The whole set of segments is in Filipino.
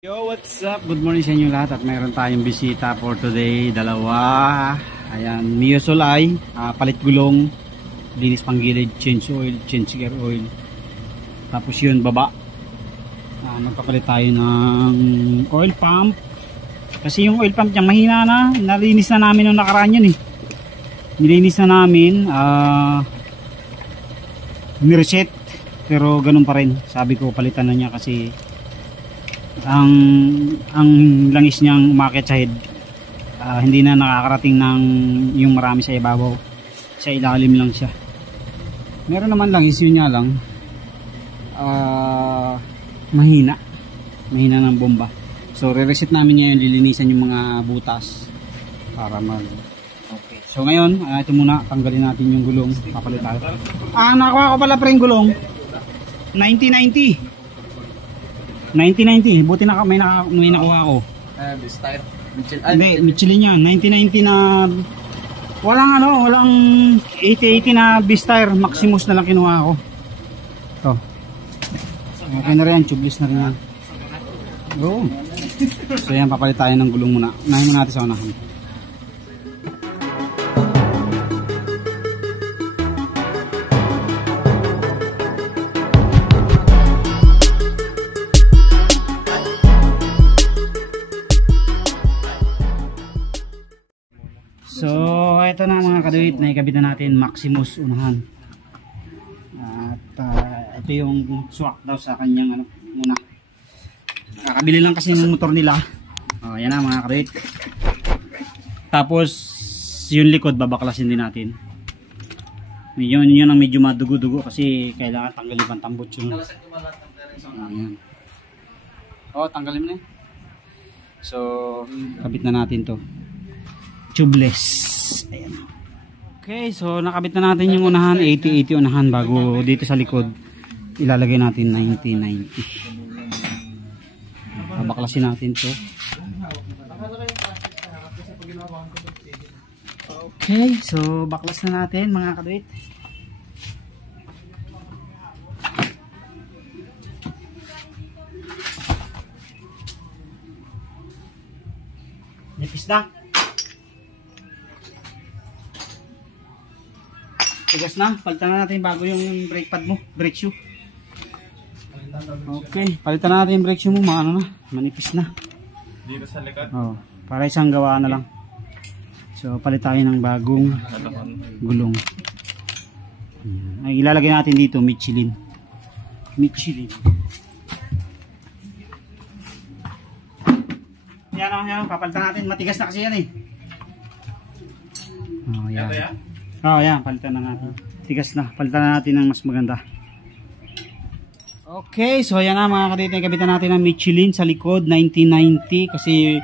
Yo, what's up? Good morning sa inyo lahat at mayroon tayong bisita for today. Dalawa. Ayan, Mio Solay, palit gulong, linis panggilid, change oil, change gear oil. Tapos yun, baba. Magpapalit tayo ng oil pump. Kasi yung oil pump niya mahina na. Nalinis na namin nung nakaraan yun eh. Nilinis na namin. Nireset. Pero ganun pa rin. Sabi ko palitan na niya kasi ang langis niyang umakyat sa head, hindi na nakakarating ng yung marami sa ibabaw, sa ilalim lang siya. Meron naman langis, yun nga lang mahina ng bomba. So re-reset namin ngayon, lilinisan yung mga butas para okay. So ngayon, ito muna, tanggalin natin yung gulong, papalit tayo. Nakuha ko pala pa rin gulong 1990, buti na may nakuha ako. Style. Hindi, Michelin yan. 1990 na walang walang 80 na B-Style. Maximus na lang kinuha ako. Ito. Okay na rin, tubeless na rin yan. Oo. So yan, papalit tayo ng gulong muna. Unahin mo natin sa unahan. So ito na mga kaduit, naikabit na natin Maximus unahan. At ito yung swak daw sa kanyang muna. Kakabili lang kasi ng motor nila. Yan na mga kaduit. Tapos yung likod babaklasin din natin. Yun ang medyo madugo-dugo kasi kailangan tanggalin pang tambot yun. Tanggalin mo na. So kabit na natin to. Tubeless. Ayan. Okay, so nakabit na natin yung unahan, 80-80 unahan bago dito sa likod ilalagay natin 90-90. Babaklasin natin to. Okay, so baklas na natin mga kaduit. Nipis na. Tigas na, palitan na natin bago yung brake pad mo, brake shoe. Okay, palitan na natin yung brake shoe mo, manipis na. Dito sa likod? Para isang gawaan na lang. So, palit tayo ng bagong gulong. Ay, ilalagay natin dito, Michelin. Yan, papalitan natin, matigas na kasi yan eh. Yan. Yan, palitan na natin. Tigas na, palitan na natin ng mas maganda. Okay, so yan na mga kadito, kabitan natin ng Michelin sa likod, 1990. Kasi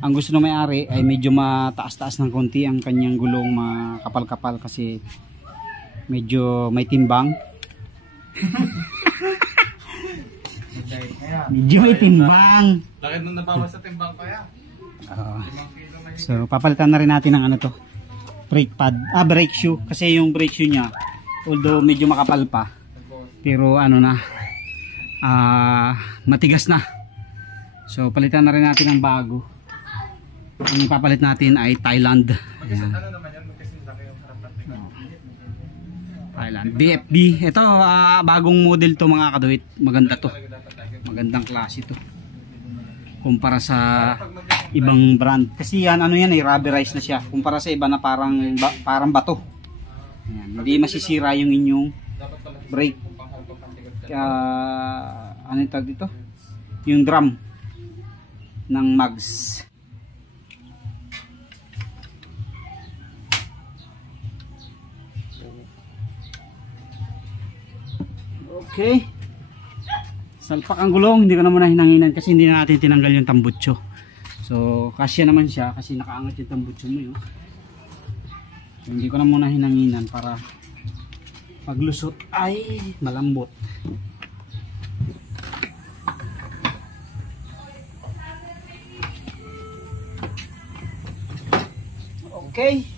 ang gusto ng may-ari ay medyo mataas-taas ng konti ang kanyang gulong, makapal-kapal kasi medyo may timbang. Medyo may timbang. Bakit nung nabawas sa timbang pa yan? So papalitan na rin natin ng to, brake pad, brake shoe, kasi yung brake shoe niya although medyo makapal pa pero matigas na. So palitan na rin natin ng bago. Ang ipapalit natin ay Thailand. Ayan. Thailand BFB. Ito bagong model to mga kaduit. Maganda to. Magandang klase to kumpara sa ibang brand. Kasi yan rubberized na siya. Kumpara sa iba na parang bato. Ayan. Hindi masisira yung inyong brake. Ano yung tawag dito? Yung drum ng mags. Okay. Salpak ang gulong, hindi ko na muna hinanginan kasi hindi na natin tinanggal yung tambutso. So, kasya naman siya kasi nakaangat yung tambutso mo yun. So, hindi ko na muna hinanginan para paglusot ay malambot. Okay.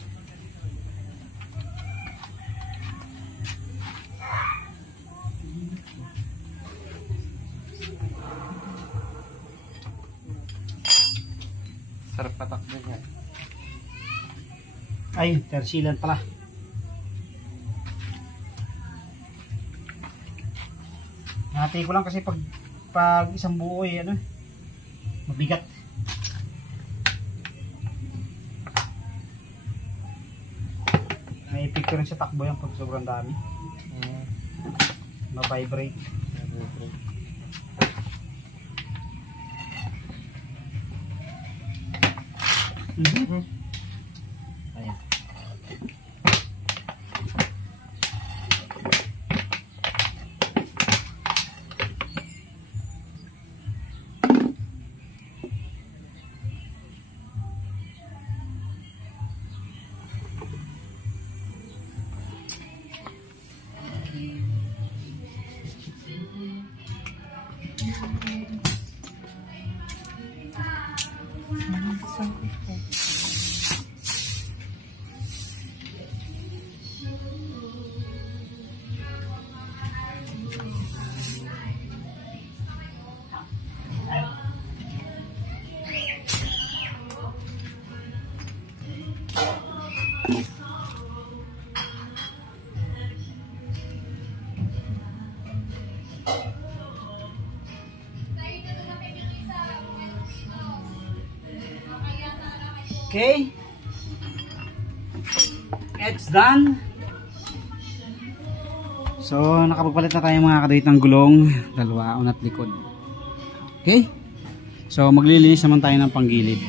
Sarap patakbo niya. Ay, tersilan pala. Hati ko lang kasi pag isang buo ay ano, mabigat. May epekto rin sa takbo yan pag sobrang dami. Ma-vibrate. Ayan. Okay, it's done. So nakapagpalit na tayo mga kadawit ng gulong, dalawa unat likod. Okay, so maglilinis naman tayo ng panggilid.